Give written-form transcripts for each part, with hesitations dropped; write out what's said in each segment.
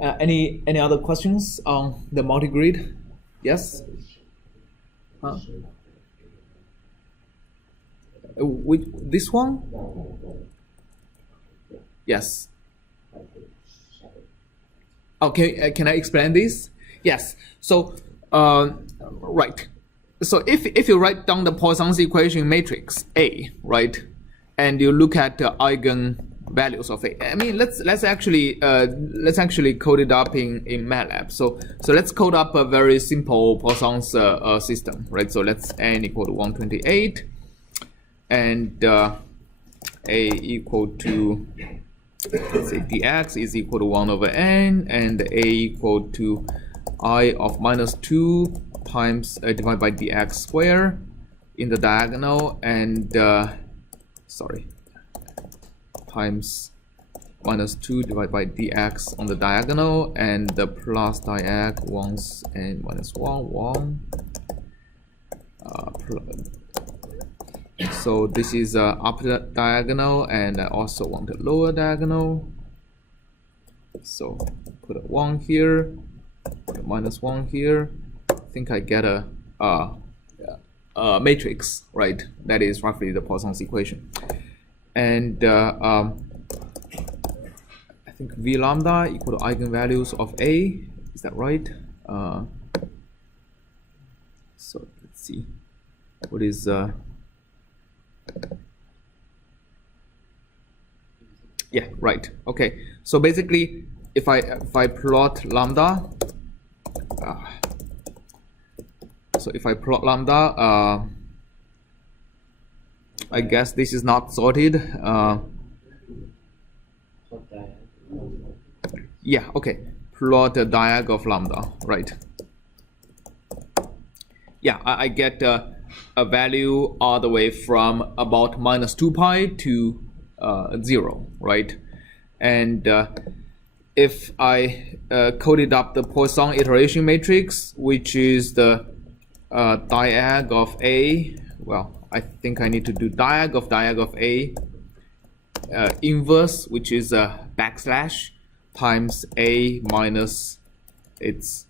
Any other questions on the multigrid? Yes. Which this one? Yes. Okay. Can I explain this? Yes. So right. So if you write down the Poisson's equation matrix A, right, and you look at the eigenvalues of A. I mean, let's actually code it up in MATLAB. So let's code up a very simple Poisson's system, right? So let's n equal to 128, and A equal to, let's say dx is equal to 1 over n, and A equal to I of minus 2 times divided by dx square in the diagonal, and times minus 2 divided by dx on the diagonal, and the plus diag 1s and minus 1. So this is upper diagonal, and I also want a lower diagonal. So put a 1 here, put a minus 1 here. I think I get a matrix, right? That is roughly the Poisson's equation. And I think V lambda equal to eigenvalues of A. Is that right? So let's see. What is yeah, right. Okay. So basically, if I plot lambda, I guess this is not sorted. Yeah, okay. Plot the diag of lambda, right? Yeah, I get a value all the way from about minus 2 pi to 0, right? And if I coded up the Poisson iteration matrix, which is the diag of A, well, I think I need to do diag of A inverse, which is a backslash times A minus its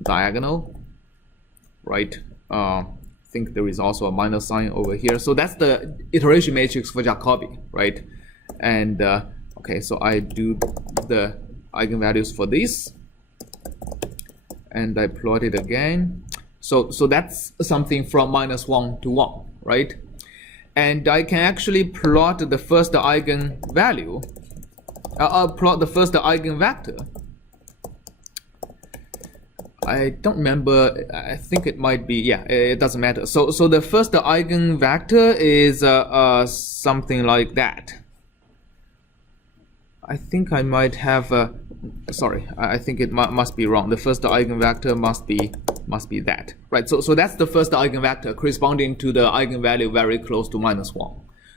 diagonal, right? I think there is also a minus sign over here. So that's the iteration matrix for Jacobi, right? And okay, so I do the eigenvalues for this, and I plot it again. So that's something from minus 1 to 1, right? And I can actually plot the first eigenvalue. I'll plot the first eigenvector. I don't remember. I think it might be, yeah, it doesn't matter. So the first eigenvector is something like that. I think I might have sorry, I think it must be wrong. The first eigenvector must be that, right? So that's the first eigenvector corresponding to the eigenvalue very close to minus 1.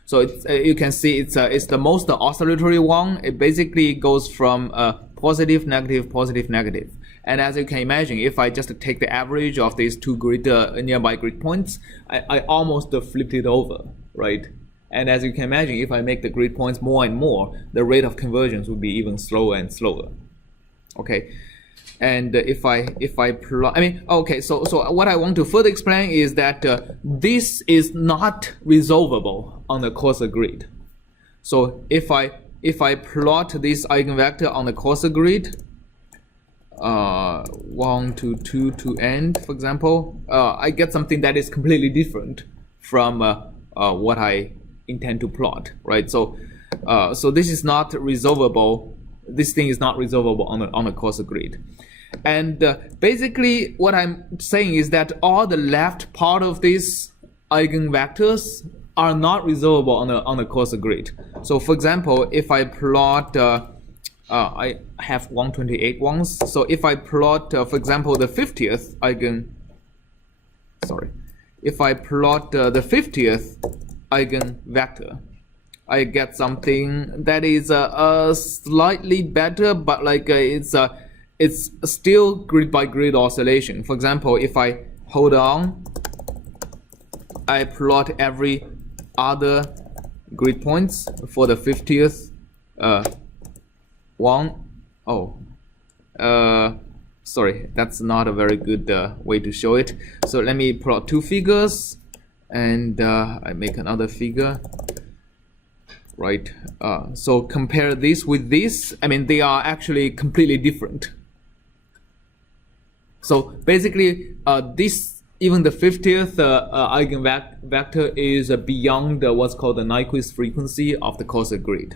So it's, you can see it's the most oscillatory one. It basically goes from positive, negative, positive, negative. And as you can imagine, if I just take the average of these two grid nearby grid points, I almost flipped it over, right? And as you can imagine, if I make the grid points more and more, the rate of convergence would be even slower and slower. Okay, and if I plot, I mean, okay, so what I want to further explain is that this is not resolvable on the coarser grid. So if I plot this eigenvector on the coarser grid, 1 to 2 to n, for example, I get something that is completely different from what I intend to plot, right? So this is not resolvable. This thing is not resolvable on a coarser grid. And basically what I'm saying is that all the left part of these eigenvectors are not resolvable on a coarser grid. So for example, if I plot I have 128 ones. So if I plot, for example, the 50th if I plot the 50th eigenvector, I get something that is slightly better, but like it's still grid by grid oscillation. For example, if I hold on, I plot every other grid points for the 50th 1. Oh, sorry, that's not a very good way to show it. So let me plot two figures, and I make another figure. Right. So compare this with this. I mean, they are actually completely different. So basically, even the 50th eigenvector is beyond what's called the Nyquist frequency of the coarser grid,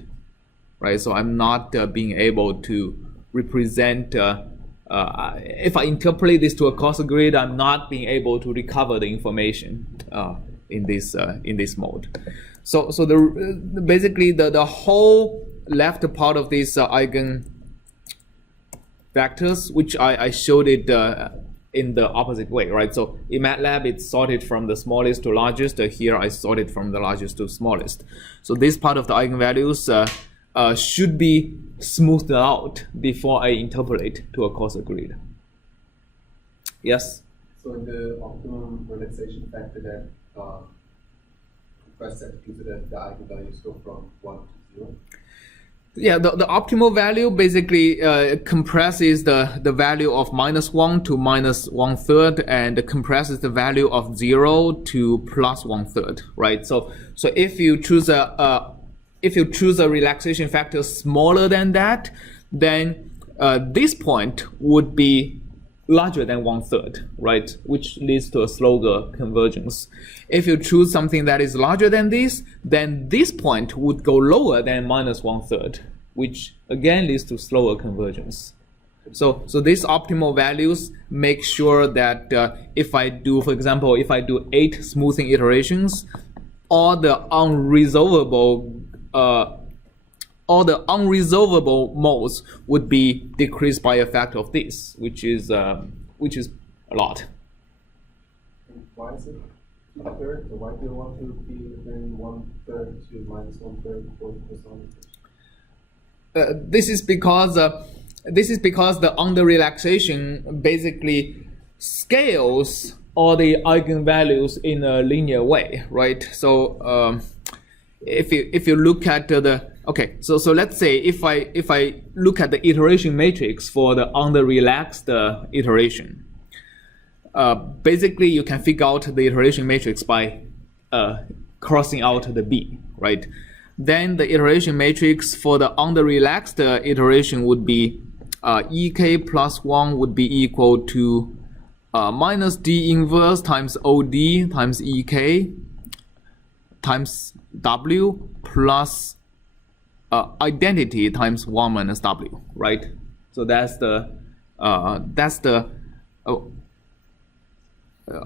right? So I'm not being able to represent. If I interpolate this to a coarser grid, I'm not being able to recover the information in this mode. So basically the whole left part of these eigenvectors, which I showed it in the opposite way, right? So in MATLAB, it's sorted from the smallest to largest. Here, I sorted from the largest to smallest. So this part of the eigenvalues should be smoothed out before I interpolate to a coarser grid. Yes? So in the optimum relaxation factor that first set that the eigenvalues go from 1 to 0? Yeah, the optimal value basically compresses the value of -1 to -1/3 and compresses the value of 0 to +1/3, right? So if you choose a relaxation factor smaller than that, then this point would be larger than 1/3, right? Which leads to a slower convergence. If you choose something that is larger than this, then this point would go lower than -1/3, which again leads to slower convergence. So these optimal values make sure that if I do, for example, if I do 8 smoothing iterations, all the unresolvable modes would be decreased by a factor of this, which is a lot. And why is it 2/3? So why do you want to be within 1/3 to -1/3 for personalization? This is because the under relaxation basically scales all the eigenvalues in a linear way, right? So if you look at so let's say if I look at the iteration matrix for the under relaxed iteration, basically you can figure out the iteration matrix by crossing out the B, right? Then the iteration matrix for the under relaxed iteration would be EK plus 1 would be equal to minus D inverse times OD times EK times W plus identity times 1 minus W, right? So that's the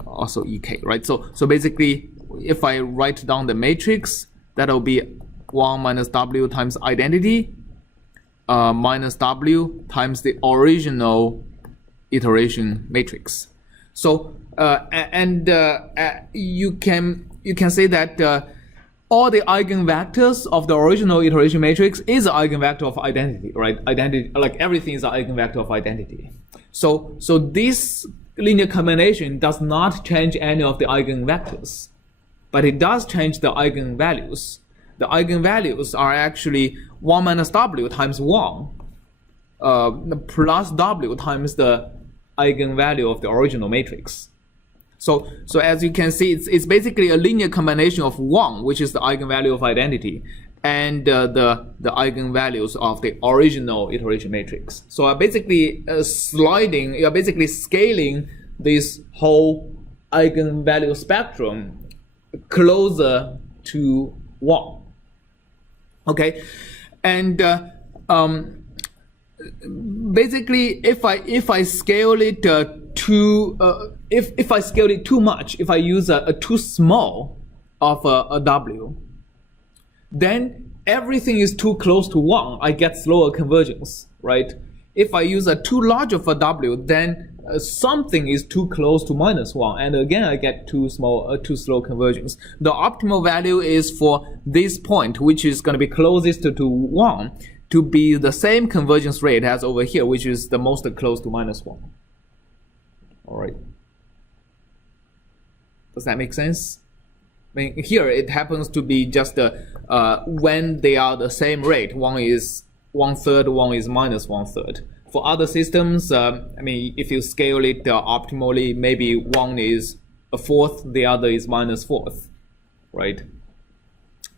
also EK, right? So basically, if I write down the matrix, that'll be 1 minus W times identity minus W times the original iteration matrix. So you can say that all the eigenvectors of the original iteration matrix is an eigenvector of identity, right? Identity, like everything is an eigenvector of identity. So this linear combination does not change any of the eigenvectors, but it does change the eigenvalues. The eigenvalues are actually 1 minus W times 1 plus W times the eigenvalue of the original matrix. So as you can see, it's basically a linear combination of 1, which is the eigenvalue of identity, and the eigenvalues of the original iteration matrix. So you're basically scaling this whole eigenvalue spectrum closer to 1. Okay, and basically, if I scale it if I scale it too much, if I use a too small of a W, then everything is too close to 1. I get slower convergence, right? If I use a too large of a W, then something is too close to -1, and again I get too slow convergence. The optimal value is for this point, which is going to be closest to 1, to be the same convergence rate as over here, which is the most close to -1. All right. Does that make sense? I mean, here it happens to be just when they are the same rate. One is 1/3, one is minus 1/3. For other systems, I mean, if you scale it optimally, maybe one is a fourth, the other is minus fourth, right?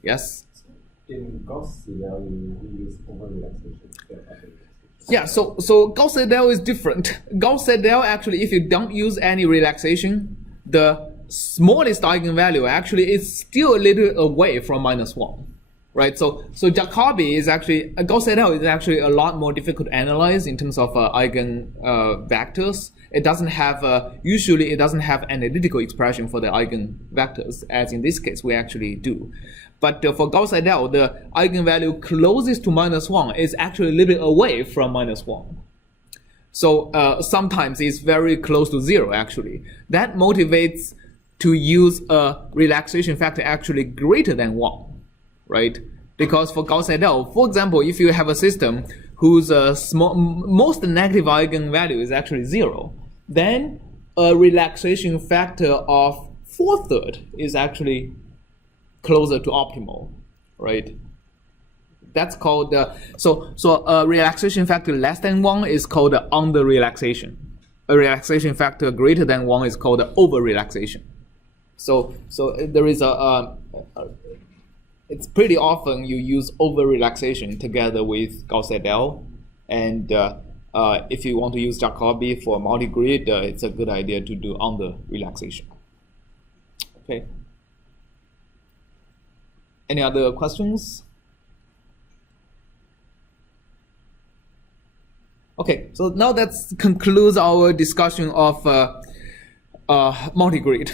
Yes? In Gauss-Seidel, you use over-relaxation. Yeah, so Gauss-Seidel is different. Gauss-Seidel, actually, if you don't use any relaxation, the smallest eigenvalue actually is still a little away from minus 1. Right, so Jacobi is actually, Gauss-Seidel is actually a lot more difficult to analyze in terms of eigenvectors. It doesn't have, usually it doesn't have analytical expression for the eigenvectors, as in this case we actually do. But for Gauss-Seidel, the eigenvalue closest to minus 1 is actually a little bit away from minus 1. So sometimes it's very close to 0 actually. That motivates to use a relaxation factor actually greater than 1. Right? Because for Gauss-Seidel, for example, if you have a system whose most negative eigenvalue is actually 0, then a relaxation factor of 4/3 is actually closer to optimal, right? That's called so a relaxation factor less than 1 is called under relaxation. A relaxation factor greater than 1 is called over relaxation. So there is it's pretty often you use over relaxation together with Gauss-Seidel, and if you want to use Jacobi for multigrid, it's a good idea to do under relaxation. Okay. Any other questions? Okay, so now that concludes our discussion of multigrid.